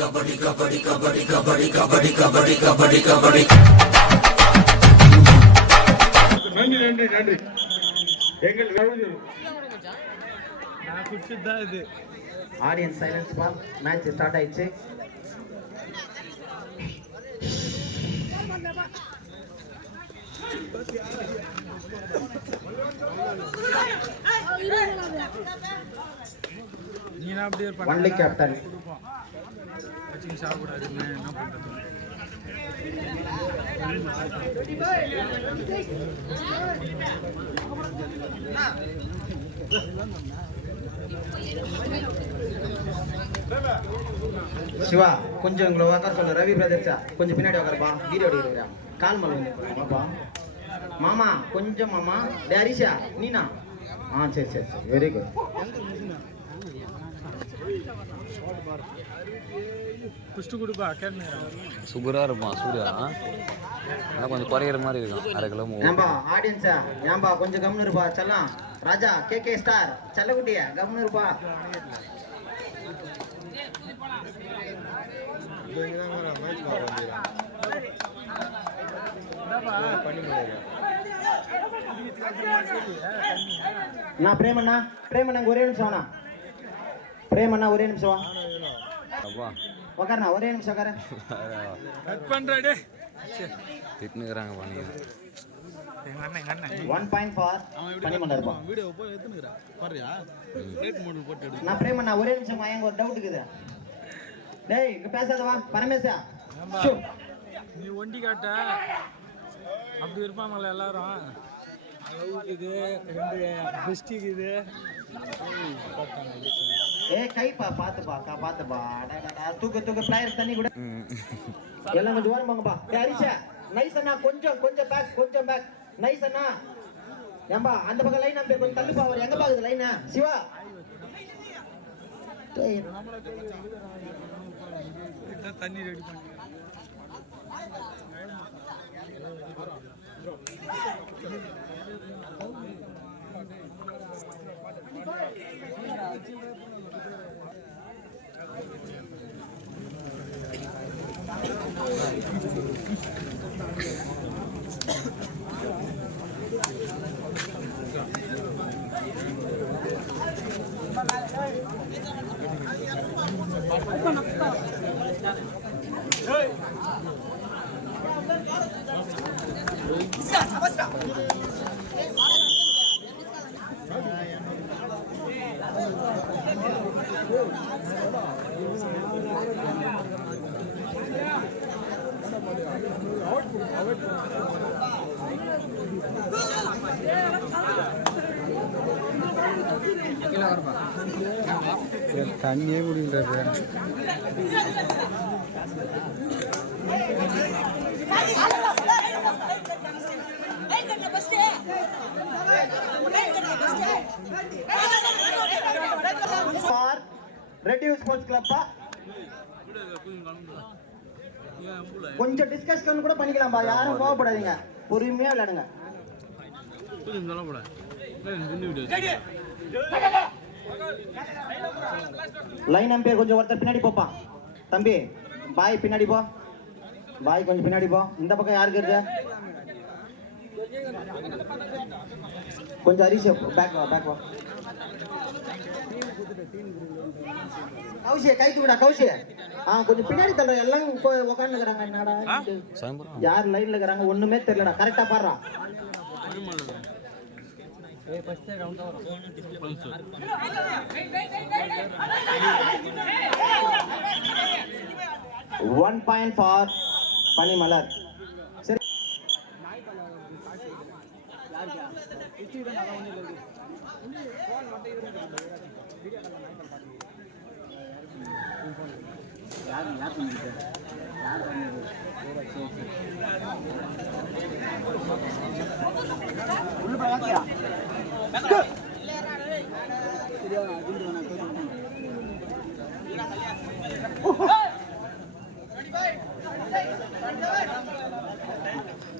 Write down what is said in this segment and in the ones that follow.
கபடி கபடி கபடி கபடி கபடி கபடி கபடி கபடி. நன்றி நன்றி நன்றி. எங்கள் நான் குடிச்சதுதான் இது. ஆடியன்ஸ் சைலன்ஸ் பா. மேட்ச் ஸ்டார்ட் ஆயிடுச்சு. ஒன்லி கேப்டன் சிவா கொஞ்சம் உங்களை உட்கார சொல்ல. ரவி பிரதர்ஸா கொஞ்சம் பின்னாடி உட்காரப்பா. வீடியோ எடுக்கிறா கால் மலை வந்து மாமா கொஞ்சம் மாமா. டே ஹரிஷா நீனா? சரி சரி சரி வெரி குட். சூப்பரா இருப்பான் சூர்யா. கொஞ்சம் குறையிற மாதிரி இருக்கும். அரை கிலோ ஏம்பா ஆடியன்ஸா ஏம்பா கொஞ்சம் கம்னு இருப்பா. செல்லாம் ராஜா கே ஸ்டார் செல்லக்குட்டிய கம்னு இருப்பா. நான் பிரேமண்ணா ஒரே நிமிஷம் வேணா. பிரேமண்ணா ஒரே நிமிஷம் வா. உக்காரண்ணா ஒரே நிமிஷம் உக்கார. திட்டுனுக்குறாங்க பண்ணி 1 பாயிண்ட் ஃபார் பனிமலர் இருப்பா. நான் பிரேமண்ணா ஒரே நிமிஷம் எங்க ஒரு டவுட் இருக்குது. டேய் இங்க பேசாதவா பரமேசா. நீ ஒண்டி காட்ட அப்படி இருப்பாங்களே எல்லாரும். இது ரெண்டு பெஸ்டிக் இது. கைப்பா பாத்துப்பா. தூக்க பிளேயர் தண்ணி கூட எல்லாம் கொஞ்சம் ஓரம் போங்கப்பா. ஹரிஷா நைஸ் அண்ணா கொஞ்சம் பேக் நைஸ் அண்ணா. ஏம்பா அந்த பக்கம் லைன் நம்பர் கொஞ்சம் தள்ளுப்பா. அவர் எங்க பாக்குது லைனா? சிவா தண்ணி ரெடி பண்ணி தண்ணியே குடிக்கிற 2 ஸ்போர்ட்ஸ் கிளப்பா. கொஞ்சம் டிஸ்கஷன் கூட பண்ணிக்கலாம்பா. யாரும் கோவப்படாதீங்க. பொறுமையா விளையாடுங்க. லைன் அம்பையர் கொஞ்சம் ஒருத்தர் பின்னாடி போப்பா. தம்பி பாய் பின்னாடி போ. பாய் கொஞ்சம் பின்னாடி போ. இந்த பக்கம் யாருக்கு இருக்கு? கொஞ்சம் ஹரிஷ் பேக் வா. கௌஷிய கைத்து விடா கௌஷிய. கொஞ்சம் பின்னாடி தள்ளுற. எல்லாம் உட்காந்து இருக்கிறாங்க. என்னடா யார் லைன்ல இருக்கிறாங்க ஒண்ணுமே தெரியலடா. கரெக்டா பாடுறா. 1 பாயிண்ட் ஃபார் பனிமலர். சரி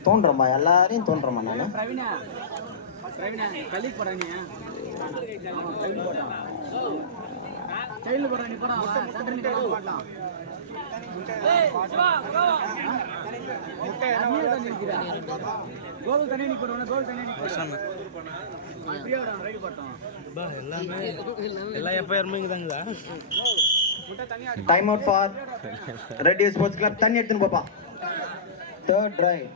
தோன்றமா எல்லாரையும் தோன்றமா நானு பிரவீனா கலி போறானே கையில போறானே போடா சட்டனி போடலாம் time out for Red Dew sports club. தண்ணி எடுத்துன்னு போப்பா. Third right.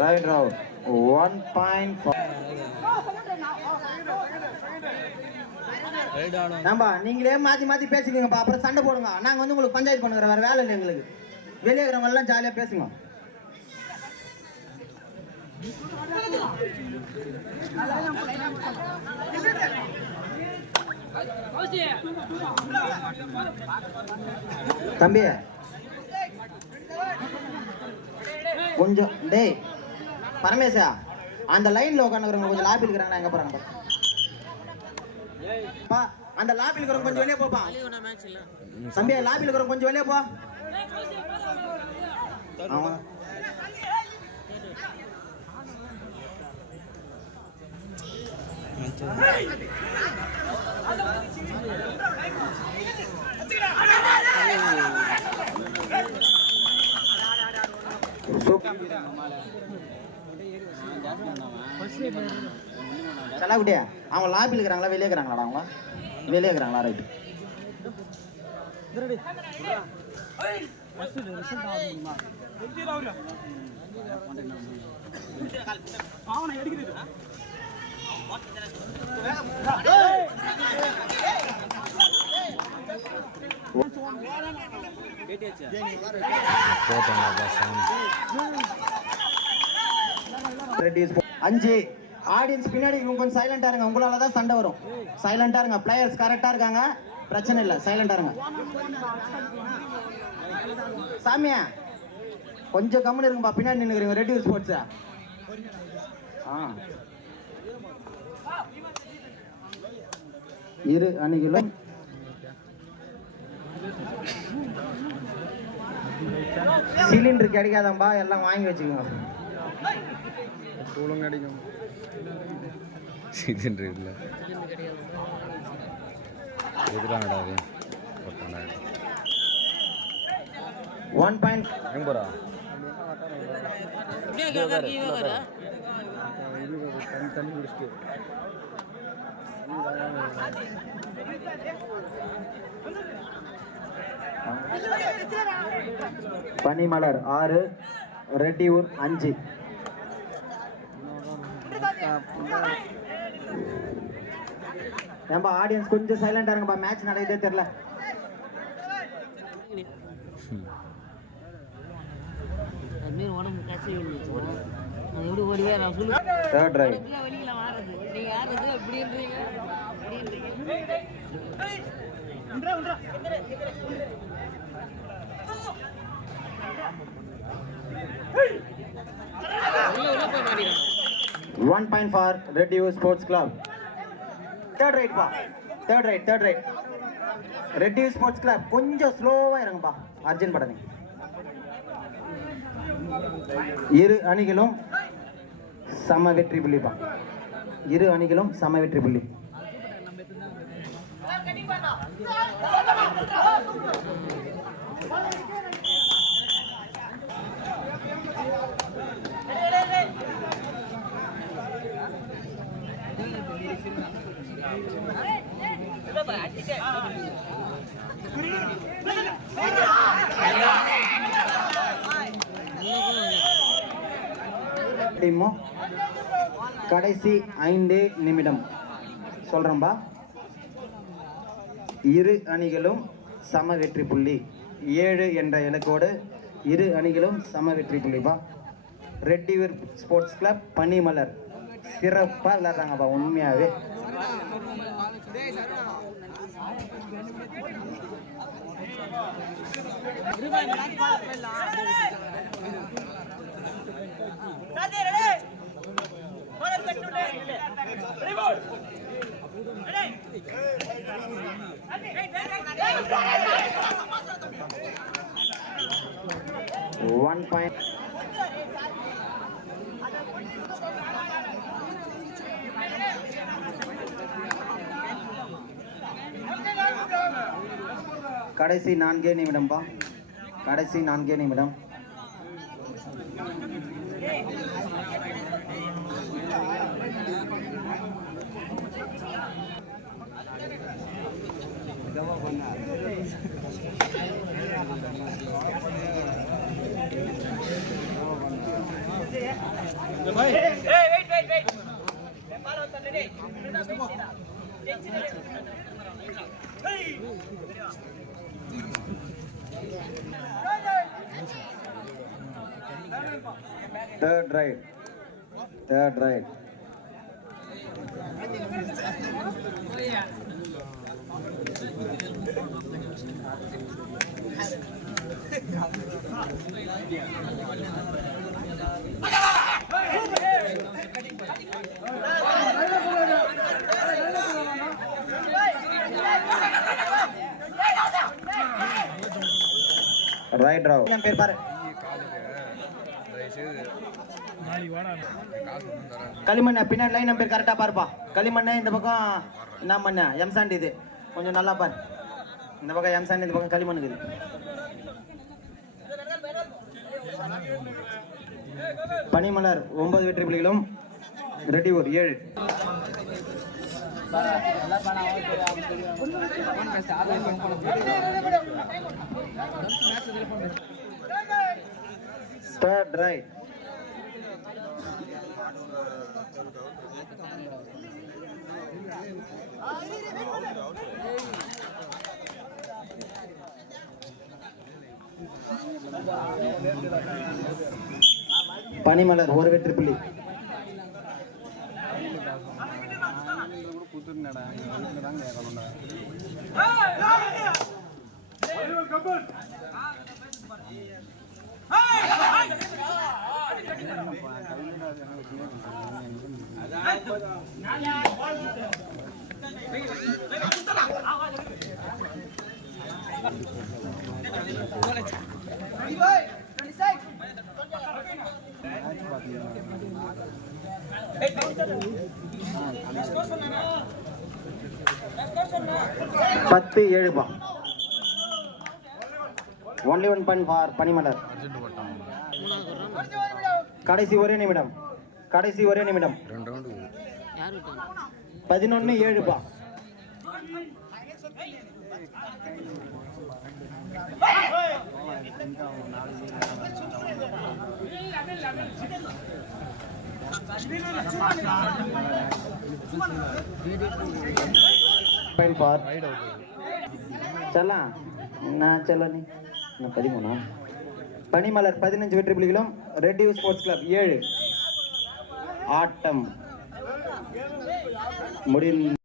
Right round 1.5. நம்பா நீங்களே மாத்தி பேசிக்கீங்கப்பா. அப்புறம் சண்டை போடுங்க. நாங்க வந்து உங்களுக்கு பஞ்சாயத்து பண்ணுறோம். வேற வேலை இல்லை எங்களுக்கு. வெளியே இருக்கிறவங்க எல்லாம் ஜாலியா பேசுங்க. தம்பி கொஞ்சம் டேய் பரமேசா, அந்த லைன்ல உட்காந்துக்கிறவங்க கொஞ்சம் லாபி இருக்கிறாங்களா? எங்க போறாங்க அந்த லாபில் இருக்கிறவங்க கொஞ்சம் வெளியே போப்பா. தம்பி லாபில் இருக்கிறவங்க கொஞ்சம் வெளியே போ. செல்லாக்குட்டியா அவங்க லாபில் இருக்கிறாங்களா வெளியே இருக்கிறாங்களா? அவங்க வெளியே இருக்கிறாங்களா? ரைட். அஞ்சு. ஆடியன்ஸ் பின்னாடி கொஞ்சம் சைலண்டா இருங்க. உங்களாலதான் சண்டை வரும். சைலண்டா இருங்க. பிளேயர்ஸ் கரெக்டா இருக்காங்க, பிரச்சனை இல்ல. சைலண்டா இருங்க. சாமியா கொஞ்சம் கம்முன்னு இருக்கும்பா. பின்னாடி நின்னுக்கிறீங்க ரெட் ஸ்போர்ட்ஸ். இரு அணிகளும் சிலிண்டர் கிடைக்காதம்பா, எல்லாம் வாங்கி வச்சுக்கோங்க. கிடைக்கும் சிலிண்டர் இல்லை எதுலாங்கடாது 1 எங்கடா தண்ணி குடிச்சிட்டு பனிமலர் 6, ரெட்டியூர் 5. ஏன்பா ஆடியன்ஸ் கொஞ்சம் சைலண்டா இருங்கப்பா. மேட்ச் நடக்குதே தெரியல. Third right. One point for Red Dew Sports Club. Third right pa. Third right. Red Dew Sports Club. கொஞ்சம் ஸ்லோவா இறங்குப்பா. அர்ஜென்ட் படாதீங்க. இரு அணிகளும் சம வெற்றி புள்ளிப்பா. இரு அணிகளும் சம வெற்றி புள்ளி. கடைசி 5 நிமிடம் சொல்றேன்பா. இரு அணிகளும் சம வெற்றி புள்ளி. 7 என்ற இலக்கோடு இரு அணிகளும் சம வெற்றி புள்ளிப்பா. ரெட் டியூ ஸ்போர்ட்ஸ் கிளப் பனிமலர் சிறப்பா விளையாடுறாங்கப்பா. உண்மையாவே Ready? பாயிண்ட். கடைசி 4 நிமிடம்பா, கடைசி 4 நிமிடம். Third right. Right draw. பேர் பாரு. களிமண்ண பின்னாடி லைன் நம்பர் கரெக்டா பாருப்பா. களிமண்ண இந்த பக்கம் என்ன மண்ண எம்சாண்ட், இது கொஞ்சம் நல்லா பாரு. இந்த பக்கம் எம்சாண்ட், இந்த பக்கம் களிமண் இருக்குது. பனிமலர் 9 வெற்றி புள்ளிகளும், ரெட்டியூர் 7. Third right. பனிமலர் 1 வெற்றி புள்ளி. பத்து 7 only 1 point for பனிமலர். கடைசி ஒரே நிமிடம், 11-7 point for चला ना चलो नहीं ना 13. பனிமலர் 15 வெற்றி புள்ளிகளும், ரெட்டியூர் ஸ்போர்ட்ஸ் கிளப் 7. ஆட்டம் முடிந்தது.